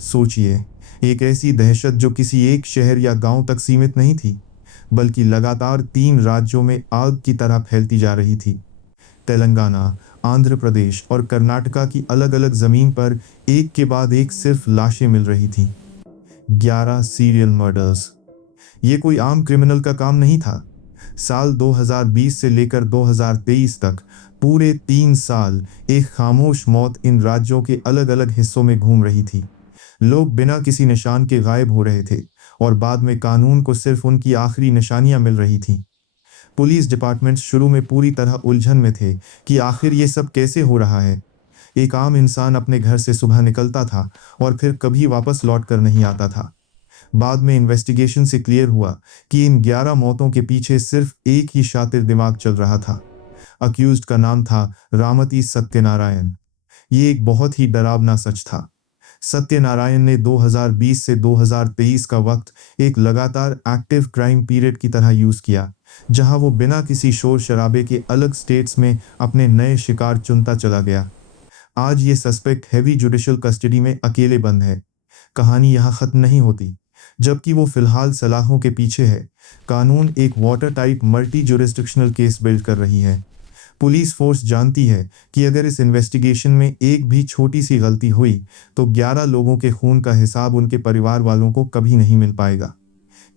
सोचिए, एक ऐसी दहशत जो किसी एक शहर या गांव तक सीमित नहीं थी, बल्कि लगातार 3 राज्यों में आग की तरह फैलती जा रही थी। तेलंगाना, आंध्र प्रदेश और कर्नाटका की अलग-अलग जमीन पर एक के बाद एक सिर्फ लाशें मिल रही थीं। 11 सीरियल मर्डर्स। ये कोई आम क्रिमिनल का काम नहीं था। साल 2020 से लेकर 2023 तक पूरे 3 साल एक खामोश मौत इन राज्यों के अलग-अलग हिस्सों में घूम रही थी। लोग बिना किसी निशान के गायब हो रहे थे और बाद में कानून को सिर्फ उनकी आखिरी निशानियां मिल रही थीं। पुलिस डिपार्टमेंट्स शुरू में पूरी तरह उलझन में थे कि आखिर ये सब कैसे हो रहा है। एक आम इंसान अपने घर से सुबह निकलता था और फिर कभी वापस लौट कर नहीं आता था। बाद में इन्वेस्टिगेशन से क्लियर हुआ कि इन 11 मौतों के पीछे सिर्फ एक ही शातिर दिमाग चल रहा था। अक्यूज्ड का नाम था रामती सत्यनारायण। ये एक बहुत ही डरावना सच था। सत्यनारायण ने 2020 से 2023 का वक्त एक लगातार एक्टिव क्राइम पीरियड की तरह यूज किया, जहां वो बिना किसी शोर शराबे के अलग स्टेट्स में अपने नए शिकार चुनता चला गया। आज ये सस्पेक्ट हेवी जुडिशियल कस्टडी में अकेले बंद है। कहानी यहाँ खत्म नहीं होती। जबकि वो फिलहाल सलाखों के पीछे है, कानून एक water type multi jurisdictional case build कर रही है। पुलिस फोर्स जानती है कि अगर इस इन्वेस्टिगेशन में एक भी छोटी सी गलती हुई तो 11 लोगों के खून का हिसाब उनके परिवार वालों को कभी नहीं मिल पाएगा।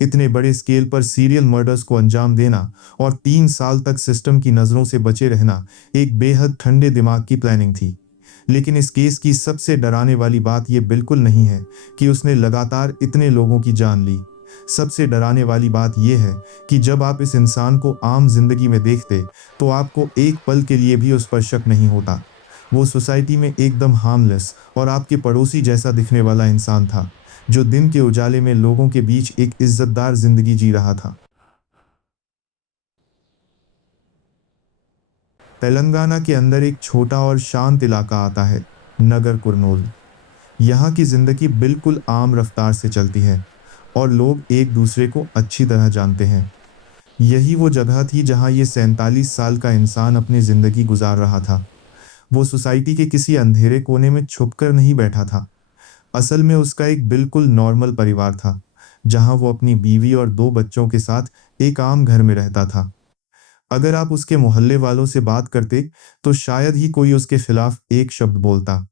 इतने बड़े स्केल पर सीरियल मर्डर्स को अंजाम देना और 3 साल तक सिस्टम की नज़रों से बचे रहना एक बेहद ठंडे दिमाग की प्लानिंग थी। लेकिन इस केस की सबसे डराने वाली बात यह बिल्कुल नहीं है कि उसने लगातार इतने लोगों की जान ली। सबसे डराने वाली बात यह है कि जब आप इस इंसान को आम जिंदगी में देखते तो आपको एक पल के लिए भी उस पर शक नहीं होता। वो सोसाइटी में एकदम हार्मलेस और आपके पड़ोसी जैसा दिखने वाला इंसान था, जो दिन के उजाले में लोगों के बीच एक इज्जतदार जिंदगी जी रहा था। तेलंगाना के अंदर एक छोटा और शांत इलाका आता है, नगर कुरनूल। यहाँ की जिंदगी बिल्कुल आम रफ्तार से चलती है और लोग एक दूसरे को अच्छी तरह जानते हैं। यही वो जगह थी जहाँ ये 47 साल का इंसान अपनी जिंदगी गुजार रहा था। वो सोसाइटी के किसी अंधेरे कोने में छुपकर नहीं बैठा था। असल में उसका एक बिल्कुल नॉर्मल परिवार था, जहाँ वो अपनी बीवी और 2 बच्चों के साथ एक आम घर में रहता था। अगर आप उसके मोहल्ले वालों से बात करते तो शायद ही कोई उसके खिलाफ एक शब्द बोलता।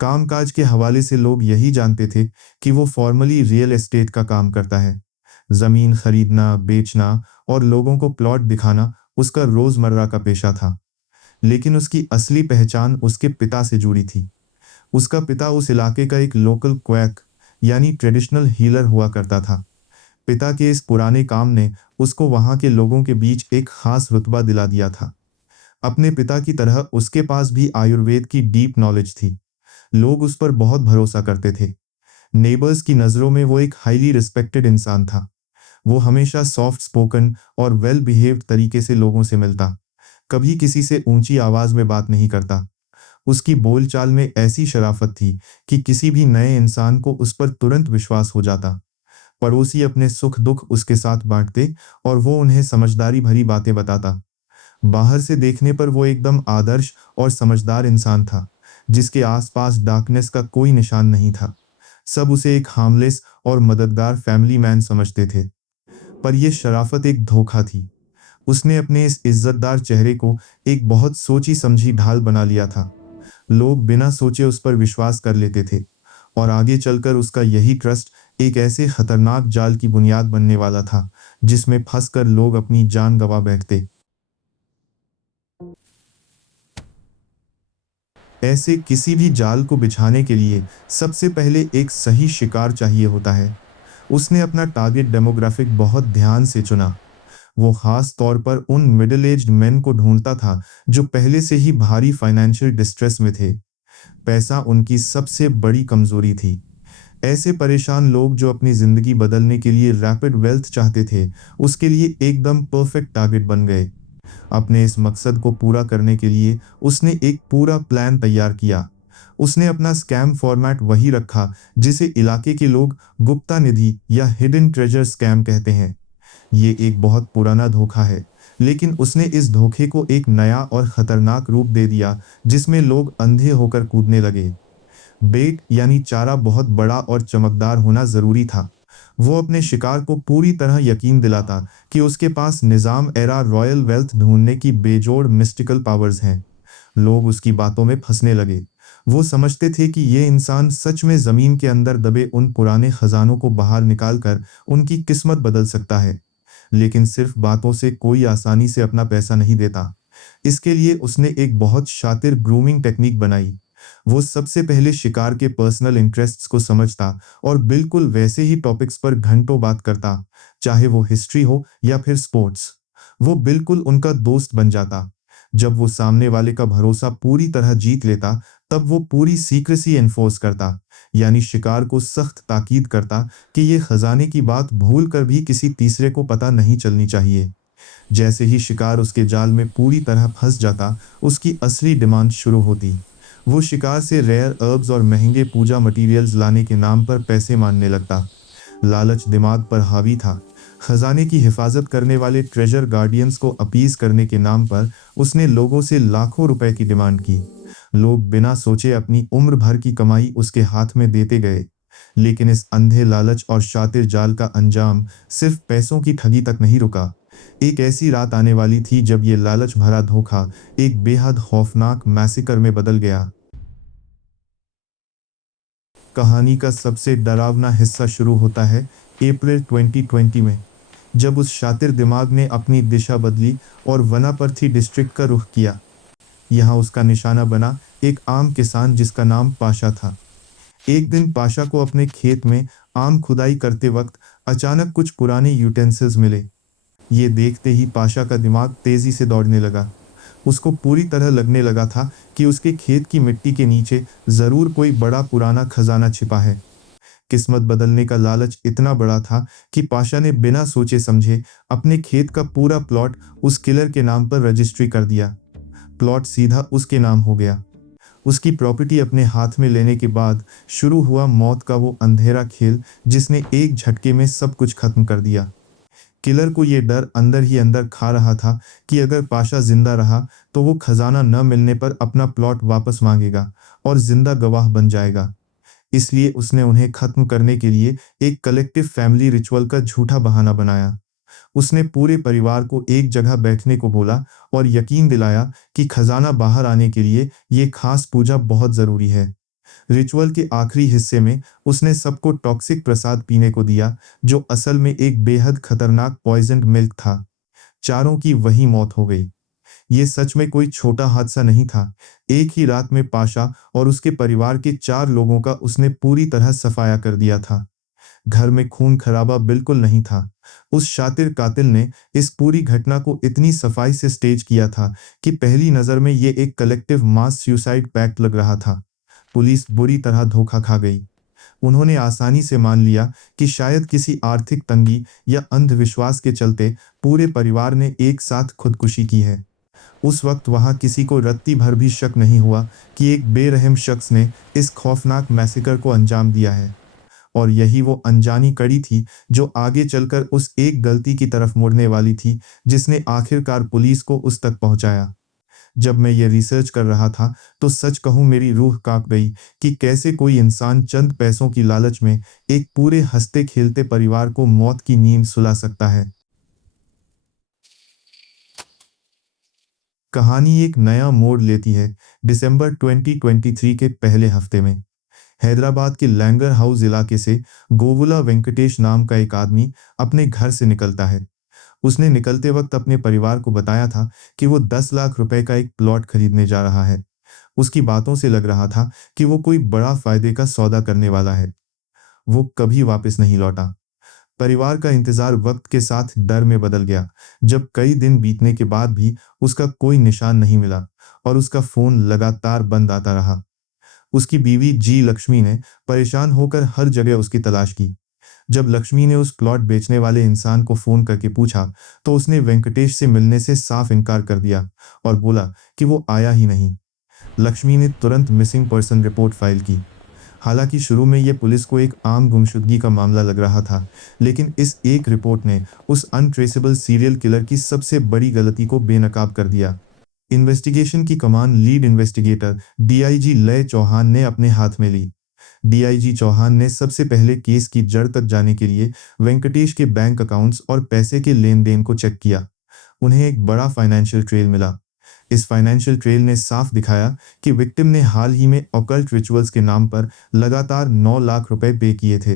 कामकाज के हवाले से लोग यही जानते थे कि वो फॉर्मली रियल एस्टेट का काम करता है। जमीन खरीदना, बेचना और लोगों को प्लॉट दिखाना उसका रोजमर्रा का पेशा था। लेकिन उसकी असली पहचान उसके पिता से जुड़ी थी। उसका पिता उस इलाके का एक लोकल क्वैक यानी ट्रेडिशनल हीलर हुआ करता था। पिता के इस पुराने काम ने उसको वहां के लोगों के बीच एक खास रुतबा दिला दिया था। अपने पिता की तरह उसके पास भी आयुर्वेद की डीप नॉलेज थी। लोग उस पर बहुत भरोसा करते थे। नेबर्स की नज़रों में वो एक हाईली रिस्पेक्टेड इंसान था। वो हमेशा सॉफ्ट स्पोकन और वेल बिहेव्ड तरीके से लोगों से मिलता। कभी किसी से ऊंची आवाज में बात नहीं करता। उसकी बोलचाल में ऐसी शराफत थी कि किसी भी नए इंसान को उस पर तुरंत विश्वास हो जाता। पड़ोसी अपने सुख दुख उसके साथ बांटते और वो उन्हें समझदारी भरी बातें बताता। बाहर से देखने पर वो एकदम आदर्श और समझदार इंसान था, जिसके आसपास डार्कनेस का कोई निशान नहीं था। सब उसे एक हार्मलेस और मददगार फैमिली मैन समझते थे। पर यह शराफत एक धोखा थी। उसने अपने इस इज्जतदार चेहरे को एक बहुत सोची समझी ढाल बना लिया था। लोग बिना सोचे उस पर विश्वास कर लेते थे और आगे चलकर उसका यही ट्रस्ट एक ऐसे खतरनाक जाल की बुनियाद बनने वाला था, जिसमें फंसकर लोग अपनी जान गंवा बैठते। ऐसे किसी भी जाल को बिछाने के लिए सबसे पहले एक सही शिकार चाहिए होता है। उसने अपना टारगेट डेमोग्राफिक बहुत ध्यान से चुना। वो खास तौर पर उन मिडिल एज्ड मेन को ढूंढता था जो पहले से ही भारी फाइनेंशियल डिस्ट्रेस में थे। पैसा उनकी सबसे बड़ी कमजोरी थी। ऐसे परेशान लोग जो अपनी जिंदगी बदलने के लिए रैपिड वेल्थ चाहते थे, उसके लिए एकदम परफेक्ट टारगेट बन गए। अपने इस मकसद को पूरा करने के लिए उसने एक पूरा प्लान तैयार किया। उसने अपना स्कैम फॉर्मेट वही रखा जिसे इलाके के लोग गुप्ता निधि या हिडन ट्रेजर स्कैम कहते हैं। ये एक बहुत पुराना धोखा है, लेकिन उसने इस धोखे को एक नया और खतरनाक रूप दे दिया जिसमें लोग अंधे होकर कूदने लगे। बेट यानी चारा बहुत बड़ा और चमकदार होना जरूरी था। वो अपने शिकार को पूरी तरह यकीन दिलाता कि उसके पास निजाम एरा रॉयल वेल्थ ढूंढने की बेजोड़ मिस्टिकल पावर्स हैं। लोग उसकी बातों में फंसने लगे। वो समझते थे कि ये इंसान सच में जमीन के अंदर दबे उन पुराने खजानों को बाहर निकालकर उनकी किस्मत बदल सकता है। लेकिन सिर्फ बातों से कोई आसानी से अपना पैसा नहीं देता। इसके लिए उसने एक बहुत शातिर ग्रूमिंग टेक्निक बनाई। वो सबसे पहले शिकार के पर्सनल इंटरेस्ट्स को समझता और बिल्कुल वैसे ही टॉपिक्स पर घंटों बात करता, चाहे वो हिस्ट्री हो या फिर स्पोर्ट्स। वो बिल्कुल उनका दोस्त बन जाता। जब वो सामने वाले का भरोसा पूरी तरह जीत लेता, तब वो पूरी सीक्रेसी एनफोर्स करता, यानी शिकार को सख्त ताकीद करता कि ये खजाने की बात भूल कर भी किसी तीसरे को पता नहीं चलनी चाहिए। जैसे ही शिकार उसके जाल में पूरी तरह फंस जाता, उसकी असली डिमांड शुरू होती। वो शिकार से रेयर अर्ब्स और महंगे पूजा मटेरियल्स लाने के नाम पर पैसे मांगने लगता। लालच दिमाग पर हावी था। खजाने की हिफाजत करने वाले ट्रेजर गार्डियंस को अपीज करने के नाम पर उसने लोगों से लाखों रुपए की डिमांड की। लोग बिना सोचे अपनी उम्र भर की कमाई उसके हाथ में देते गए। लेकिन इस अंधे लालच और शातिर जाल का अंजाम सिर्फ पैसों की ठगी तक नहीं रुका। एक ऐसी रात आने वाली थी जब ये लालच भरा धोखा एक बेहद खौफनाक मैसेकर में बदल गया। कहानी का सबसे डरावना हिस्सा शुरू होता है अप्रैल 2020 में, जब उस शातिर दिमाग ने अपनी दिशा बदली और वनापर्थी डिस्ट्रिक्ट का रुख किया। यहाँ उसका निशाना बना एक आम किसान जिसका नाम पाशा था। एक दिन पाशा को अपने खेत में आम खुदाई करते वक्त अचानक कुछ पुराने यूटेंसिल्स मिले। ये देखते ही पाशा का दिमाग तेजी से दौड़ने लगा। उसको पूरी तरह लगने लगा था कि उसके खेत की मिट्टी के नीचे जरूर कोई बड़ा पुराना खजाना छिपा है। किस्मत बदलने का लालच इतना बड़ा था कि पाशा ने बिना सोचे समझे अपने खेत का पूरा प्लॉट उस किलर के नाम पर रजिस्ट्री कर दिया। प्लॉट सीधा उसके नाम हो गया। उसकी प्रॉपर्टी अपने हाथ में लेने के बाद शुरू हुआ मौत का वो अंधेरा खेल जिसने एक झटके में सब कुछ खत्म कर दिया। किलर को ये डर अंदर ही अंदर खा रहा था कि अगर पाशा जिंदा रहा तो वो खजाना न मिलने पर अपना प्लॉट वापस मांगेगा और जिंदा गवाह बन जाएगा। इसलिए उसने उन्हें खत्म करने के लिए एक कलेक्टिव फैमिली रिचुअल का झूठा बहाना बनाया। उसने पूरे परिवार को एक जगह बैठने को बोला और यकीन दिलाया कि खजाना बाहर आने के लिए ये खास पूजा बहुत जरूरी है। रिचुअल के आखिरी हिस्से में उसने सबको टॉक्सिक प्रसाद पीने को दिया, जो असल में एक बेहद खतरनाक पॉइजन्ड मिल्क था। चारों की वही मौत हो गई। ये सच में कोई छोटा हादसा नहीं था। एक ही रात में पाशा और उसके परिवार के 4 लोगों का उसने पूरी तरह सफाया कर दिया था। घर में खून खराबा बिल्कुल नहीं था। उस शातिर कातिल ने इस पूरी घटना को इतनी सफाई से स्टेज किया था कि पहली नज़र में ये एक कलेक्टिव मास सुसाइड पैक्ट लग रहा था। पुलिस बुरी तरह धोखा खा गई। उन्होंने आसानी से मान लिया कि शायद किसी आर्थिक तंगी या अंधविश्वास के चलते पूरे परिवार ने एक साथ खुदकुशी की है। उस वक्त वहां किसी को रत्ती भर भी शक नहीं हुआ कि एक बेरहम शख्स ने इस खौफनाक मैसेकर को अंजाम दिया है। और यही वो अनजानी कड़ी थी जो आगे चलकर उस एक गलती की तरफ मुड़ने वाली थी जिसने आखिरकार पुलिस को उस तक पहुंचाया। जब मैं ये रिसर्च कर रहा था तो सच कहूं मेरी रूह कांप गई कि कैसे कोई इंसान चंद पैसों की लालच में एक पूरे हंसते खेलते परिवार को मौत की नींद सुला सकता है। कहानी एक नया मोड़ लेती है दिसंबर 2023 के पहले हफ्ते में। हैदराबाद के लैंगर हाउस इलाके से गोवुला वेंकटेश नाम का एक आदमी अपने घर से निकलता है। उसने निकलते वक्त अपने परिवार को बताया था कि वो 10 लाख रुपए का एक प्लॉट खरीदने जा रहा है। उसकी बातों से लग रहा था कि वो कोई बड़ा फायदे का सौदा करने वाला है। वो कभी वापस नहीं लौटा। परिवार का इंतजार वक्त के साथ डर में बदल गया, जब कई दिन बीतने के बाद भी उसका कोई निशान नहीं मिला और उसका फोन लगातार बंद आता रहा। उसकी बीवी जी लक्ष्मी ने परेशान होकर हर जगह उसकी तलाश की। जब लक्ष्मी ने उस प्लॉट बेचने वाले इंसान को फोन करके पूछा तो उसने वेंकटेश से मिलने से साफ इनकार कर दिया और बोला कि वो आया ही नहीं। लक्ष्मी ने तुरंत मिसिंग पर्सन रिपोर्ट फाइल की। हालांकि शुरू में यह पुलिस को एक आम गुमशुदगी का मामला लग रहा था, लेकिन इस एक रिपोर्ट ने उस अनट्रेसेबल सीरियल किलर की सबसे बड़ी गलती को बेनकाब कर दिया। इन्वेस्टिगेशन की कमान लीड इन्वेस्टिगेटर डीआईजी लय चौहान ने अपने हाथ में ली। डीआईजी चौहान ने सबसे पहले केस की जड़ तक जाने के लिए वेंकटेश के बैंक अकाउंट्स और पैसे के लेन देन को चेक किया। उन्हें एक बड़ा फाइनेंशियल ट्रेल मिला। इस फाइनेंशियल ट्रेल ने साफ दिखाया कि विक्टिम ने हाल ही में ऑकल्ट रिचुअल्स के नाम पर लगातार 9 लाख रुपए पे किए थे।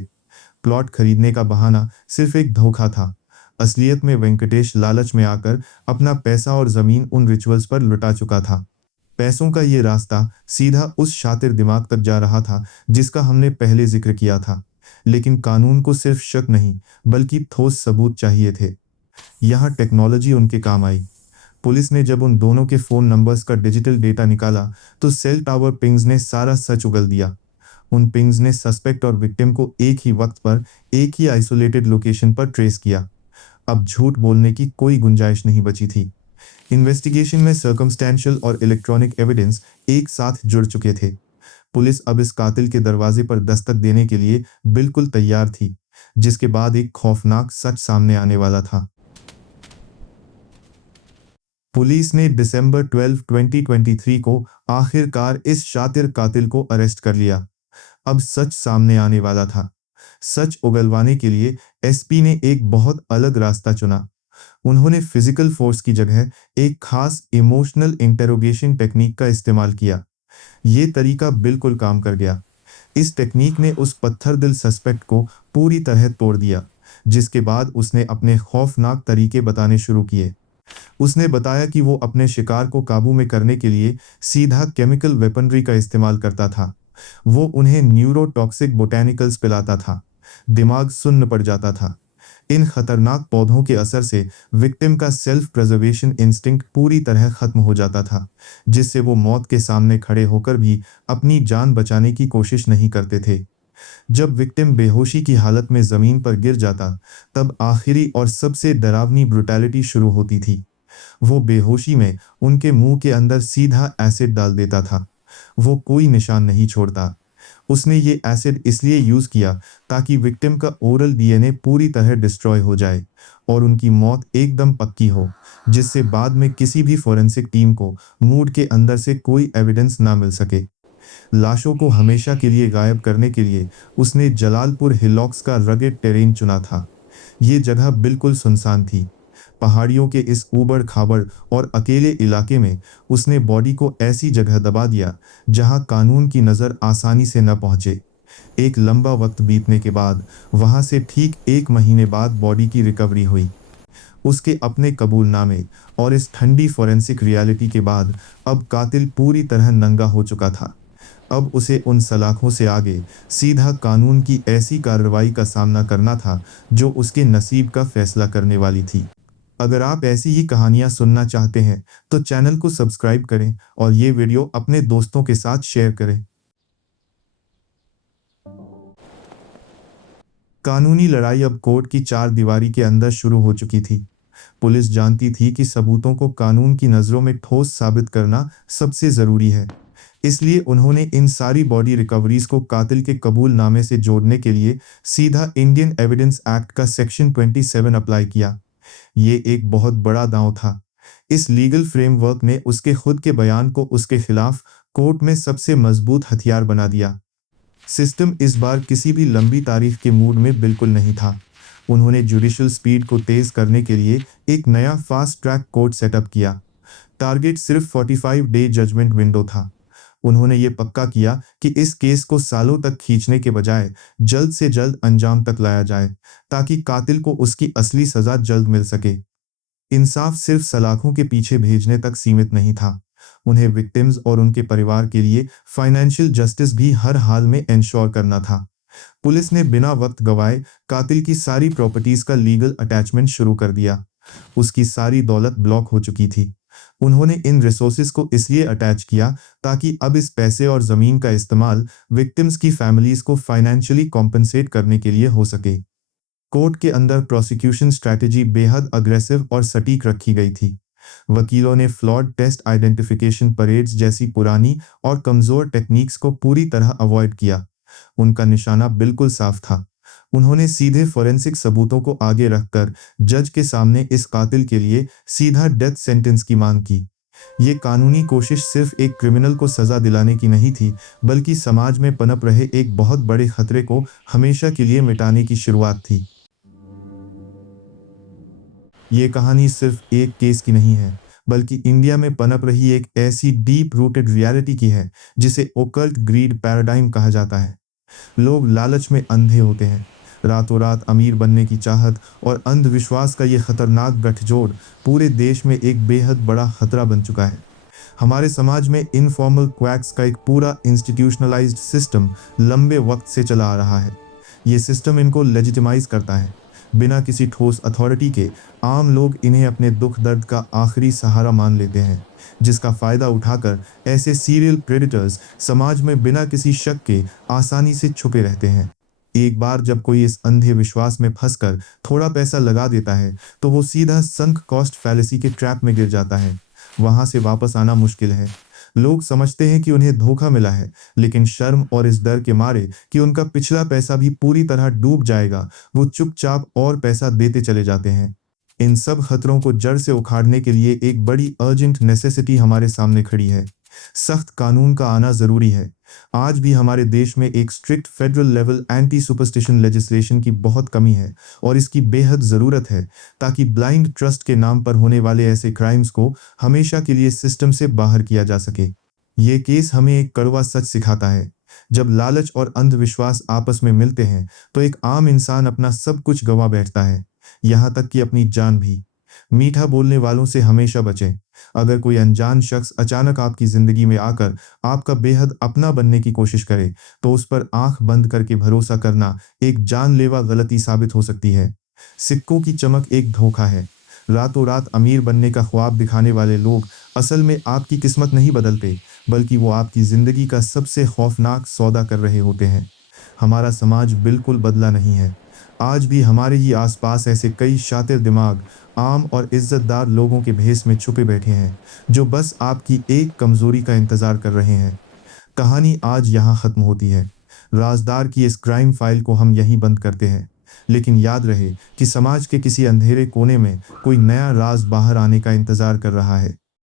प्लॉट खरीदने का बहाना सिर्फ एक धोखा था। असलियत में वेंकटेश लालच में आकर अपना पैसा और जमीन उन रिचुअल्स पर लुटा चुका था। पैसों का ये रास्ता सीधा उस शातिर दिमाग तक जा रहा था जिसका हमने पहले जिक्र किया था। लेकिन कानून को सिर्फ शक नहीं बल्कि ठोस सबूत चाहिए थे। यहाँ टेक्नोलॉजी उनके काम आई। पुलिस ने जब उन दोनों के फोन नंबर्स का डिजिटल डेटा निकाला तो सेल टावर पिंग्स ने सारा सच उगल दिया। उन पिंग्स ने सस्पेक्ट और विक्टिम को एक ही वक्त पर एक ही आइसोलेटेड लोकेशन पर ट्रेस किया। अब झूठ बोलने की कोई गुंजाइश नहीं बची थी। इन्वेस्टिगेशन में सर्कमस्टेंशियल और इलेक्ट्रॉनिक एविडेंस एक साथ जुड़ चुके थे। पुलिस अब इस कातिल के दरवाजे पर दस्तक देने के लिए बिल्कुल तैयार थी, जिसके बाद एक खौफनाक सच सामने आने वाला था। पुलिस ने दिसंबर 12, 2023 को आखिरकार इस शातिर कातिल को अरेस्ट कर लिया। अब सच सामने आने वाला था। सच उगलवाने के लिए एसपी ने एक बहुत अलग रास्ता चुना। उन्होंने फिजिकल फोर्स की जगह एक खास इमोशनल इंटेरोगेशन टेक्निक का इस्तेमाल किया। ये तरीका बिल्कुल काम कर गया। इस टेक्निक ने उस पत्थर दिल सस्पेक्ट को पूरी तरह तोड़ दिया, जिसके बाद उसने अपने खौफनाक तरीके बताने शुरू किए। उसने बताया कि वो अपने शिकार को काबू में करने के लिए सीधा केमिकल वेपनरी का इस्तेमाल करता था। वो उन्हें न्यूरोटॉक्सिक बोटैनिकल्स पिलाता था। दिमाग सुन्न पड़ जाता था। इन खतरनाक पौधों के असर से विक्टिम का सेल्फ प्रिजर्वेशन इंस्टिंक्ट पूरी तरह खत्म हो जाता था, जिससे वो मौत के सामने खड़े होकर भी अपनी जान बचाने की कोशिश नहीं करते थे। जब विक्टिम बेहोशी की हालत में जमीन पर गिर जाता, तब आखिरी और सबसे डरावनी ब्रुटैलिटी शुरू होती थी। वो बेहोशी में उनके मुंह के अंदर सीधा एसिड डाल देता था। वो कोई निशान नहीं छोड़ता। उसने ये एसिड इसलिए यूज किया ताकि विक्टिम का ओरल डीएनए पूरी तरह डिस्ट्रॉय हो जाए और उनकी मौत एकदम पक्की हो, जिससे बाद में किसी भी फोरेंसिक टीम को मूड के अंदर से कोई एविडेंस ना मिल सके। लाशों को हमेशा के लिए गायब करने के लिए उसने जलालपुर हिलॉक्स का रगेड टेरेन चुना था। ये जगह बिल्कुल सुनसान थी। पहाड़ियों के इस ऊबड़ खाबड़ और अकेले इलाके में उसने बॉडी को ऐसी जगह दबा दिया जहां कानून की नज़र आसानी से न पहुंचे। एक लंबा वक्त बीतने के बाद वहां से ठीक 1 महीने बाद बॉडी की रिकवरी हुई। उसके अपने कबूलनामे और इस ठंडी फोरेंसिक रियलिटी के बाद अब कातिल पूरी तरह नंगा हो चुका था। अब उसे उन सलाखों से आगे सीधा कानून की ऐसी कार्रवाई का सामना करना था जो उसके नसीब का फैसला करने वाली थी। अगर आप ऐसी ही कहानियां सुनना चाहते हैं तो चैनल को सब्सक्राइब करें और ये वीडियो अपने दोस्तों के साथ शेयर करें। कानूनी लड़ाई अब कोर्ट की चार दीवारी के अंदर शुरू हो चुकी थी। पुलिस जानती थी कि सबूतों को कानून की नज़रों में ठोस साबित करना सबसे ज़रूरी है। इसलिए उन्होंने इन सारी बॉडी रिकवरीज को कातिल के कबूलनामे से जोड़ने के लिए सीधा इंडियन एविडेंस एक्ट का सेक्शन 27 अप्लाई किया। ये एक बहुत बड़ा दांव था। इस लीगल फ्रेमवर्क ने उसके खुद के बयान को उसके खिलाफ कोर्ट में सबसे मजबूत हथियार बना दिया। सिस्टम इस बार किसी भी लंबी तारीफ के मूड में बिल्कुल नहीं था। उन्होंने जुडिशियल स्पीड को तेज करने के लिए एक नया फास्ट ट्रैक कोर्ट सेटअप किया। टारगेट सिर्फ 45 डे जजमेंट विंडो था। उन्होंने ये पक्का किया कि इस केस को सालों तक खींचने के बजाय जल्द से जल्द अंजाम तक लाया जाए, ताकि कातिल को उसकी असली सजा जल्द मिल सके। इंसाफ सिर्फ सलाखों के पीछे भेजने तक सीमित नहीं था। उन्हें विक्टिम्स और उनके परिवार के लिए फाइनेंशियल जस्टिस भी हर हाल में इंश्योर करना था। पुलिस ने बिना वक्त गवाए कातिल की सारी प्रॉपर्टीज का लीगल अटैचमेंट शुरू कर दिया। उसकी सारी दौलत ब्लॉक हो चुकी थी। उन्होंने इन रिसोर्सेज को इसलिए अटैच किया ताकि अब इस पैसे और ज़मीन का इस्तेमाल विक्टिम्स की फैमिलीज को फाइनेंशियली कॉम्पनसेट करने के लिए हो सके। कोर्ट के अंदर प्रोसिक्यूशन स्ट्रैटेजी बेहद अग्रेसिव और सटीक रखी गई थी। वकीलों ने फ्लॉड टेस्ट आइडेंटिफिकेशन परेड्स जैसी पुरानी और कमज़ोर टेक्निक्स को पूरी तरह अवॉइड किया। उनका निशाना बिल्कुल साफ था। उन्होंने सीधे फोरेंसिक सबूतों को आगे रखकर जज के सामने इस कातिल के लिए सीधा डेथ सेंटेंस की मांग की। ये कानूनी कोशिश सिर्फ एक क्रिमिनल को सजा दिलाने की नहीं थी, बल्कि समाज में पनप रहे एक बहुत बड़े खतरे को हमेशा के लिए मिटाने की शुरुआत थी। ये कहानी सिर्फ एक केस की नहीं है, बल्कि इंडिया में पनप रही एक ऐसी डीप रूटेड रियलिटी की है, जिसे ओकल्ट ग्रीड पैराडाइम कहा जाता है। लोग लालच में अंधे होते हैं। रातों रात अमीर बनने की चाहत और अंधविश्वास का ये खतरनाक गठजोड़ पूरे देश में एक बेहद बड़ा खतरा बन चुका है। हमारे समाज में इनफॉर्मल क्वैक्स का एक पूरा इंस्टीट्यूशनलाइज्ड सिस्टम लंबे वक्त से चला आ रहा है। ये सिस्टम इनको लेजिटिमाइज करता है। बिना किसी ठोस अथॉरिटी के आम लोग इन्हें अपने दुख दर्द का आखिरी सहारा मान लेते हैं, जिसका फायदा उठाकर ऐसे सीरियल प्रेडेटर्स समाज में बिना किसी शक के आसानी से छुपे रहते हैं। एक बार जब कोई इस अंधे विश्वास में फंसकर थोड़ा पैसा लगा देता है, तो वो सीधा संक कॉस्ट फैलेसी के ट्रैप में गिर जाता है। वहां से वापस आना मुश्किल है। लोग समझते हैं कि उन्हें धोखा मिला है, लेकिन शर्म और इस डर के मारे कि उनका पिछला पैसा भी पूरी तरह डूब जाएगा, वो चुपचाप और पैसा देते चले जाते हैं। इन सब खतरों को जड़ से उखाड़ने के लिए एक बड़ी अर्जेंट नेसेसिटी हमारे सामने खड़ी है। सख्त कानून का आना जरूरी है। आज भी हमारे देश में एक strict federal level anti superstition legislation की बहुत कमी है, और इसकी बेहद ज़रूरत है, ताकि ब्लाइंड ट्रस्ट के नाम पर होने वाले ऐसे क्राइम्स को हमेशा के लिए सिस्टम से बाहर किया जा सके। ये केस हमें एक कड़वा सच सिखाता है। जब लालच और अंधविश्वास आपस में मिलते हैं, तो एक आम इंसान अपना सब कुछ गंवा बैठता है, यहाँ तक कि अपनी जान भी। मीठा बोलने वालों से हमेशा बचें। अगर कोई अनजान शख्स अचानक आपकी जिंदगी में आकर आपका बेहद अपना बनने की कोशिश करे, तो उस पर आंख बंद करके भरोसा करना एक जानलेवा गलती साबित हो सकती है। सिक्कों की चमक एक धोखा है। रातों रात अमीर बनने का ख्वाब दिखाने वाले लोग असल में आपकी किस्मत नहीं बदलते, बल्कि वो आपकी जिंदगी का सबसे खौफनाक सौदा कर रहे होते हैं। हमारा समाज बिल्कुल बदला नहीं है। आज भी हमारे ही आसपास ऐसे कई शातिर दिमाग आम और इज्जतदार लोगों के भेष में छुपे बैठे हैं, जो बस आपकी एक कमजोरी का इंतजार कर रहे हैं। कहानी आज यहाँ खत्म होती है। राजदार की इस क्राइम फाइल को हम यहीं बंद करते हैं। लेकिन याद रहे कि समाज के किसी अंधेरे कोने में कोई नया राज बाहर आने का इंतजार कर रहा है।